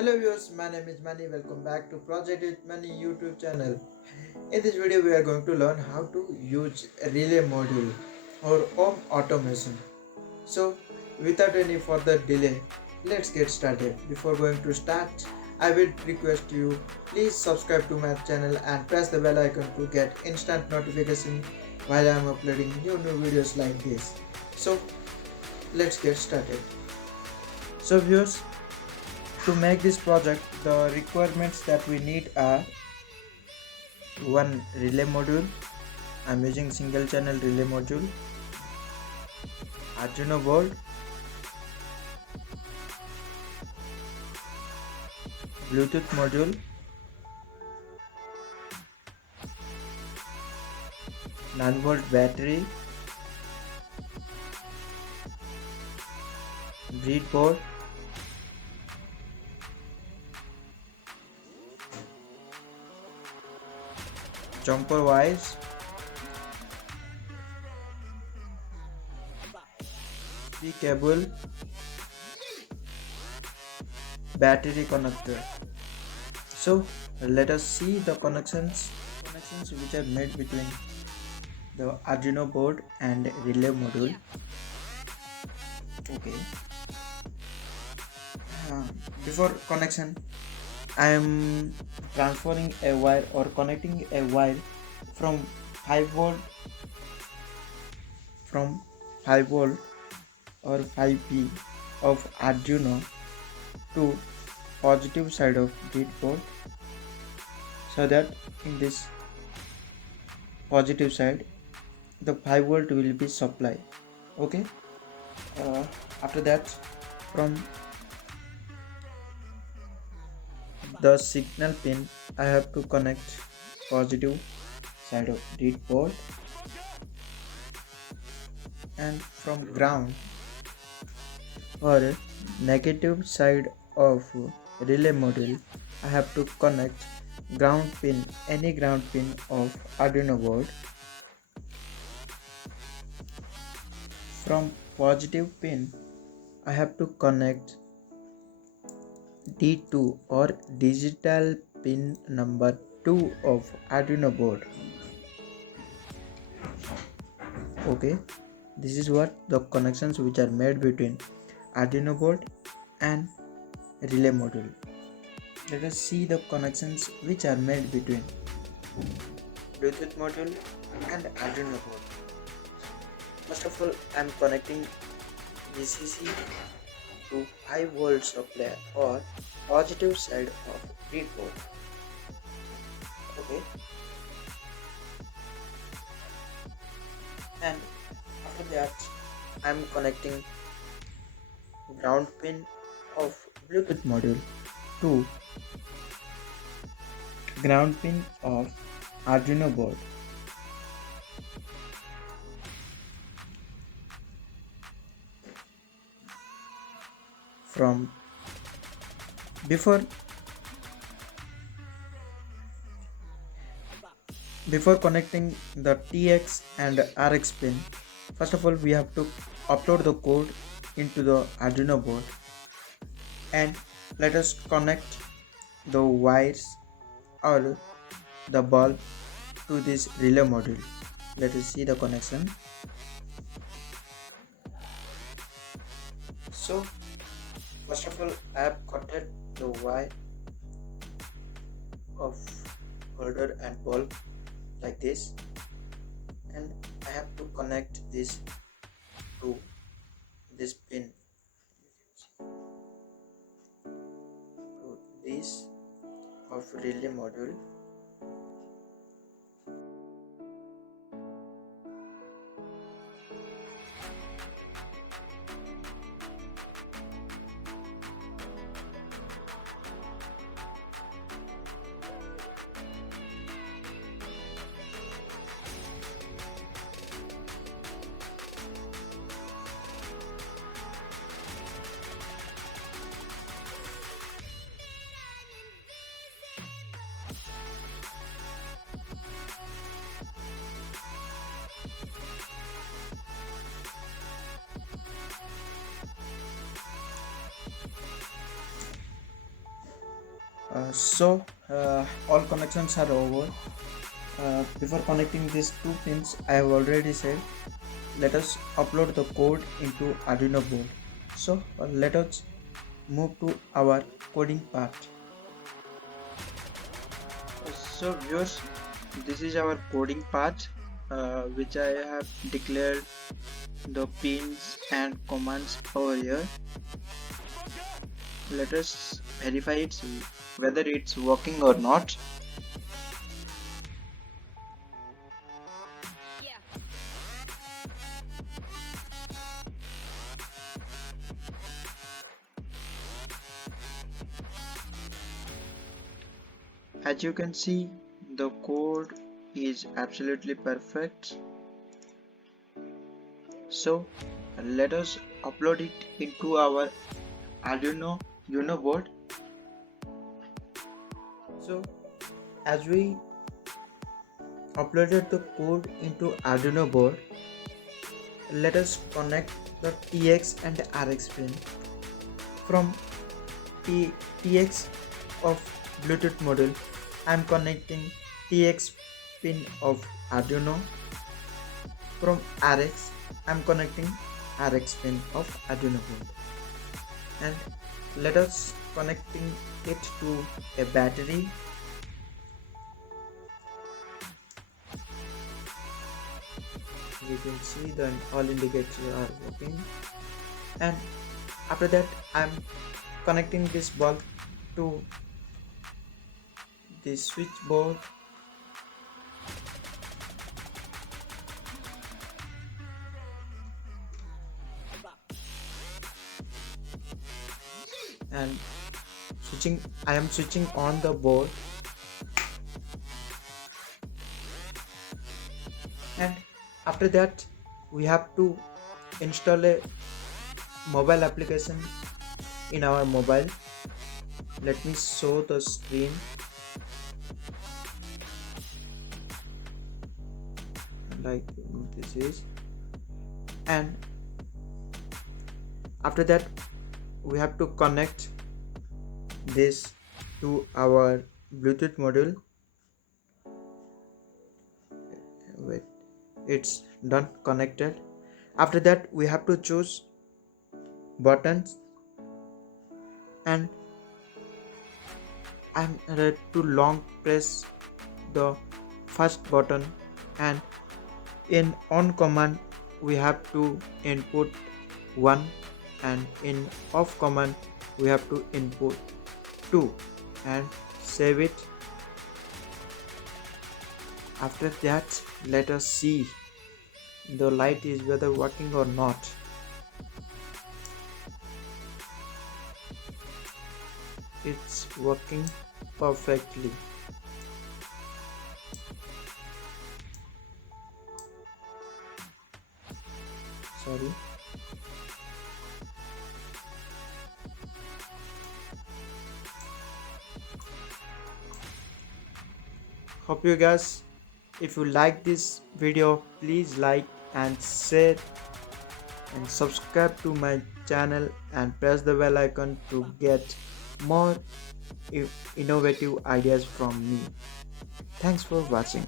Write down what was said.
Hello viewers, my name is Mani. Welcome back to Project with Mani YouTube channel. In this video, we are going to learn how to use a relay module or home automation. So, without any further delay, let's get started. Before going to start, I will request you please subscribe to my channel and press the bell icon to get instant notification while I am uploading new videos like this. So, let's get started. So viewers, to make this project, the requirements that we need are one relay module. I'm using single channel relay module, Arduino board, Bluetooth module, 9-volt battery, breadboard, jumper wires, the cable, battery connector. So let us see the connections which are made between the Arduino board and relay module. Okay. Before connection, I am transferring a wire or connecting a wire from 5 volt from 5 volt or 5p of Arduino to positive side of breadboard, so that in this positive side the 5 volt will be supplied. Okay. After that, from the signal pin, I have to connect positive side of breadboard, and from ground or negative side of relay module, I have to connect ground pin, any ground pin of Arduino board. From positive pin, I have to connect D2 or digital pin number 2 of Arduino board. Okay, this is what the connections which are made between Arduino board and relay module. Let us see the connections which are made between Bluetooth module and Arduino board. First of all, I am connecting VCC to 5 volt supply or positive side of breadboard. Okay, and after that, I am connecting ground pin of Bluetooth module to ground pin of Arduino board. From before connecting the TX and RX pin, first of all we have to upload the code into the Arduino board, and let us connect the wires or the bulb to this relay module. Let us see the connection. So first of all, I have connected the wire of holder and bulb like this, and I have to connect this to this pin, to this of relay module. All connections are over. Before connecting these two pins, I have already said, let us upload the code into Arduino board. Let us move to our coding part. So viewers, this is our coding part, which I have declared the pins and commands over here. Let us verify whether it's working or not. As you can see, the code is absolutely perfect. So let us upload it into our Arduino Uno board. So as we uploaded the code into Arduino board, let us connect the TX and RX pin. From TX of Bluetooth module, I am connecting TX pin of Arduino. From RX, I am connecting RX pin of Arduino board. And let us connecting it to a battery. You can see the all indicators are working, and after that I am connecting this bulb to the switchboard. And I am switching on the board, and after that we have to install a mobile application in our mobile. Let me show the screen. Like this is, and after that we have to connect this to our Bluetooth module. Wait, it's done connected. After that we have to choose buttons, and I'm ready to long press the first button, and in on command we have to input 1, and in off command we have to input 2, and save it. After that let us see the light is whether working or not. It's working perfectly. Sorry. Hope you guys, if you like this video, please like and share and subscribe to my channel and press the bell icon to get more innovative ideas from me. Thanks for watching.